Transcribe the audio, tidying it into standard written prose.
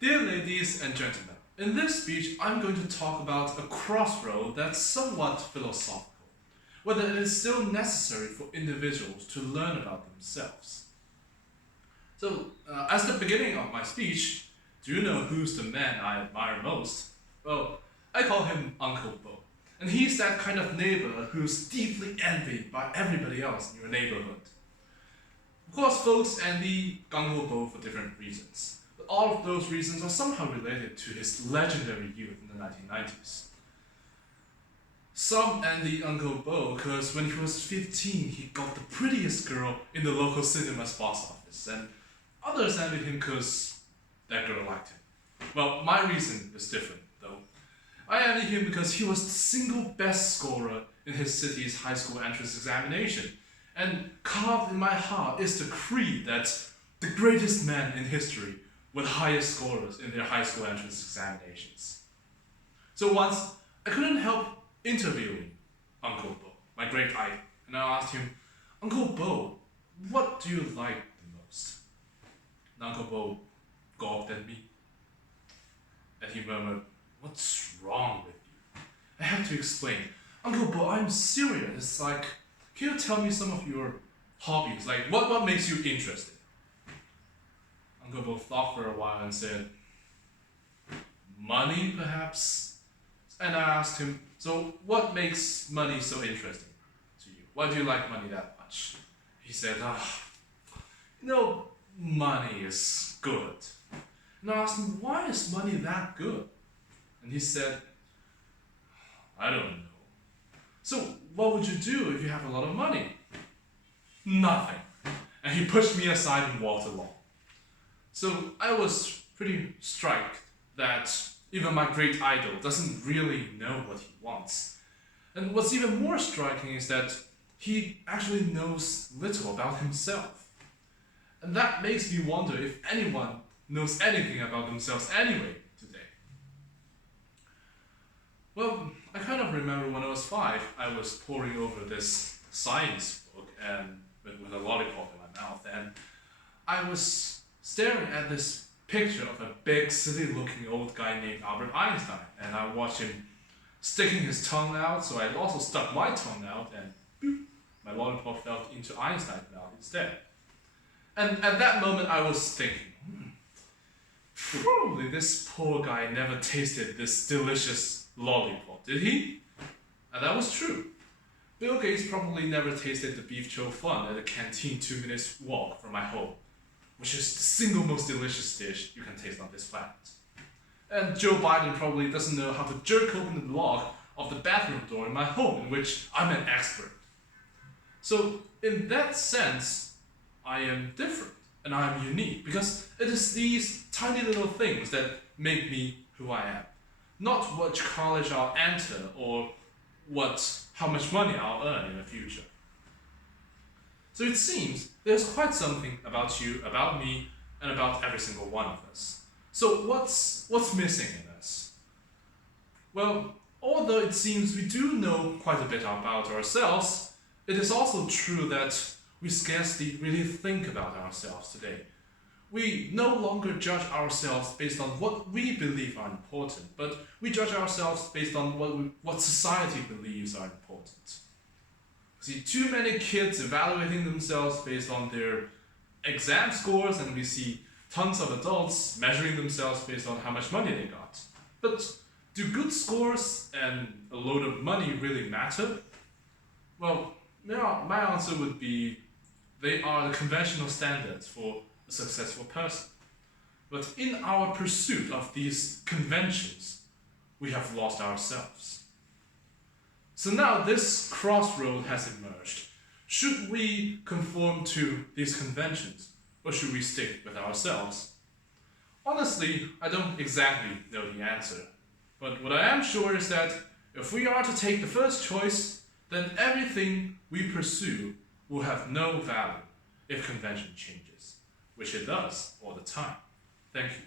Dear ladies and gentlemen, in this speech I'm going to talk about a crossroad that's somewhat philosophical, whether it is still necessary for individuals to learn about themselves. As the beginning of my speech, do you know who's the man I admire most? Well, I call him Uncle Bo, and he's that kind of neighbor who's deeply envied by everybody else in your neighborhood. Of course, folks envy Uncle Bo for different reasons, but all of those reasons are somehow related to his legendary youth in the 1990s. Some envy Uncle Bo because when he was 15, he got the prettiest girl in the local cinema's box office, and others envied him because that girl liked him. Well, my reason is different, though. I envy him because he was the single best scorer in his city's high school entrance examination, and carved in my heart is the creed that the greatest men in history were the highest scorers in their high school entrance examinations. So once, I couldn't help interviewing Uncle Bo, my great idol, and I asked him, Uncle Bo, what do you like the most? And Uncle Bo gawked at me, and he murmured, what's wrong with you? I have to explain. Uncle Bo, I'm serious. It's like, can you tell me some of your hobbies? Like, what makes you interested? Uncle Bo thought for a while and said, money, perhaps? And I asked him, so what makes money so interesting to you? Why do you like money that much? He said, money is good. And I asked him, why is money that good? And he said, I don't know. So what would you do if you have a lot of money? Nothing. And he pushed me aside and walked along. So I was pretty struck that even my great idol doesn't really know what he wants. And what's even more striking is that he actually knows little about himself. And that makes me wonder if anyone knows anything about themselves anyway today. Well, I kind of remember when I was 5, I was poring over this science book and with a lollipop in my mouth, and I was staring at this picture of a big, silly-looking old guy named Albert Einstein, and I watched him sticking his tongue out, so I also stuck my tongue out, and boop, my lollipop fell into Einstein's mouth instead. And at that moment, I was thinking, probably this poor guy never tasted this delicious lollipop, did he? And that was true. Bill Gates probably never tasted the beef chow fun at a canteen 2 minutes walk from my home, which is the single most delicious dish you can taste on this planet. And Joe Biden probably doesn't know how to jerk open the lock of the bathroom door in my home, in which I'm an expert. So in that sense, I am different and I am unique because it is these tiny little things that make me who I am. Not which college I'll enter or how much money I'll earn in the future. So it seems there's quite something about you, about me, and about every single one of us. So what's missing in us? Well, although it seems we do know quite a bit about ourselves, it is also true that we scarcely really think about ourselves today. We no longer judge ourselves based on what we believe are important, but we judge ourselves based on what society believes are important. See, too many kids evaluating themselves based on their exam scores, and we see tons of adults measuring themselves based on how much money they got. But do good scores and a load of money really matter? Well, my answer would be they are the conventional standards for a successful person. But in our pursuit of these conventions, we have lost ourselves. So now this crossroad has emerged. Should we conform to these conventions, or should we stick with ourselves? Honestly, I don't exactly know the answer. But what I am sure is that if we are to take the first choice, then everything we pursue will have no value if convention changes, which it does all the time. Thank you.